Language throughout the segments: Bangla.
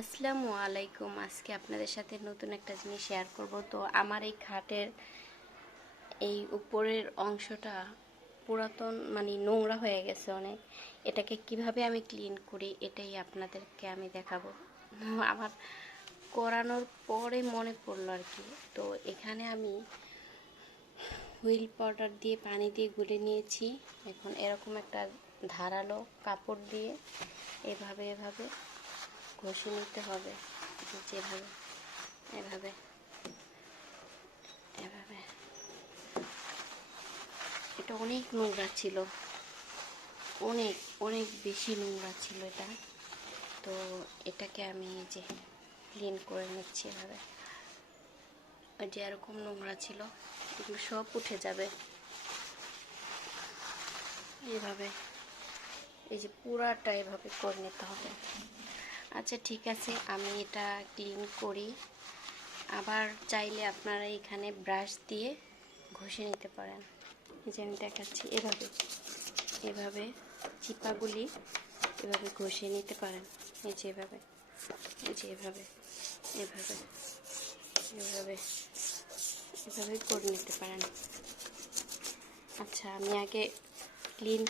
আসসালামু আলাইকুম। আজকে আপনাদের সাথে নতুন একটা জিনিস শেয়ার করব। তো আমার এই খাটের এই উপরের অংশটা পুরাতন মানে নোংরা হয়ে গেছে অনেক। এটাকে কীভাবে আমি ক্লিন করি এটাই আপনাদেরকে আমি দেখাবো। আমার করানোর পরে মনে পড়ল আর কি। তো এখানে আমি হুইল পাউডার দিয়ে পানি দিয়ে গুলে নিয়েছি। এখন এরকম একটা ধারালো কাপড় দিয়ে এভাবে এভাবে ঘষে নিতে হবে। যেভাবে এভাবে এভাবে এটা অনেক নোংরা ছিল। অনেক অনেক বেশি নোংরা ছিল এটা। তো এটাকে আমি যে ক্লিন করে নিচ্ছি এভাবে। যে এরকম নোংরা ছিল, এগুলো সব উঠে যাবে। এভাবে, এই যে পুরাটা এভাবে করে নিতে হবে। আচ্ছা ঠিক আছে, আমি এটা ক্লিন করি। আবার চাইলে আপনারা এখানে ব্রাশ দিয়ে ঘষে নিতে পারেন। যে আমি দেখাচ্ছি, এভাবে এভাবে চিপাগুলি এভাবে ঘষে নিতে পারেন। এই যে এভাবে, এই যে এভাবে এভাবে এভাবে এভাবে করে নিতে পারেন। আচ্ছা আমি আগে ক্লিন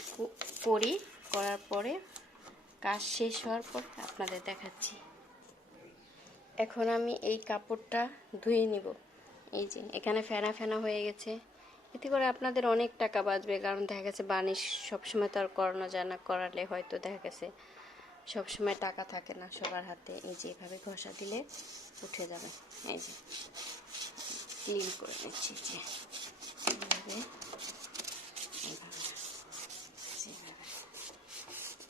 করি, করার পরে কাজ শেষ হওয়ার পর আপনাদের দেখাচ্ছি। এখন আমি এই কাপড়টা ধুয়ে নিব। এই যে, এখানে ফেনা ফেনা হয়ে গেছে। এতে করে আপনাদের অনেক টাকা বাঁচবে, কারণ দেখা গেছে বানিশ সবসময় তো আর করানো যায় না, করালে হয়তো দেখা গেছে সবসময় টাকা থাকে না সবার হাতে। এই যে, এভাবে ঘষা দিলে উঠে যাবে। এই যে ক্লিন করে নিচ্ছি যে, এইভাবে এইভাবে এইভাবে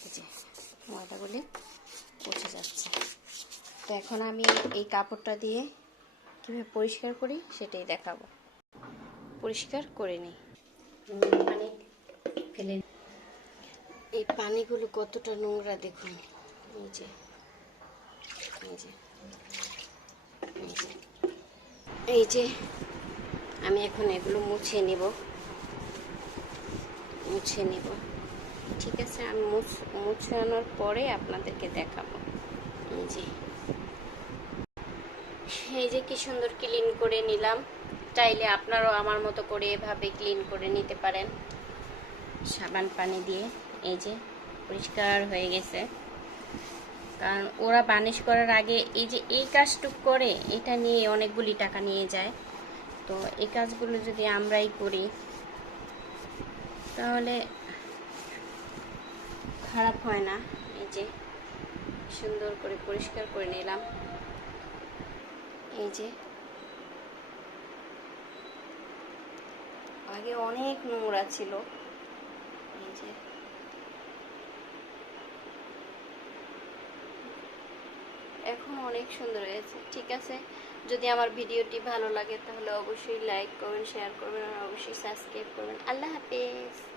এই যে ময়দাগুলি উঠে যাচ্ছে। তো এখন আমি এই কাপড়টা দিয়ে কীভাবে পরিষ্কার করি সেটাই দেখাবো। পরিষ্কার করে নিই। পানি ফেলে এই পানিগুলো কতটা নোংরা দেখুন। এই যে এই যে, আমি এখন এগুলো মুছে নিব। মুছে নিব। ঠিক আছে, আমি মুছে আনার পরে আপনাদেরকে দেখাবো। জি। এই যে কি সুন্দর ক্লিন করে নিলাম। চাইলে আপনারাও আমার মতো করে এভাবে ক্লিন করে নিতে পারেন। সাবান পানি দিয়ে এই যে পরিষ্কার হয়ে গেছে। কারণ ওরা বানিশ করার আগে এই যে এই কাজটুক করে, এটা নিয়ে অনেকগুলি টাকা নিয়ে যায়। তো এই কাজগুলো যদি আমরাই করি, তাহলে খারাপ হয় না। এই যে, সুন্দর করে পরিষ্কার করে নিলাম। এই যে, আগে অনেক নোংরা ছিল। এই যে, এখন অনেক সুন্দর হয়েছে। ঠিক আছে, যদি আমার ভিডিওটি ভালো লাগে তাহলে অবশ্যই লাইক করবেন শেয়ার করবেন আর অবশ্যই সাবস্ক্রাইব করবেন। আল্লাহ হাফেজ।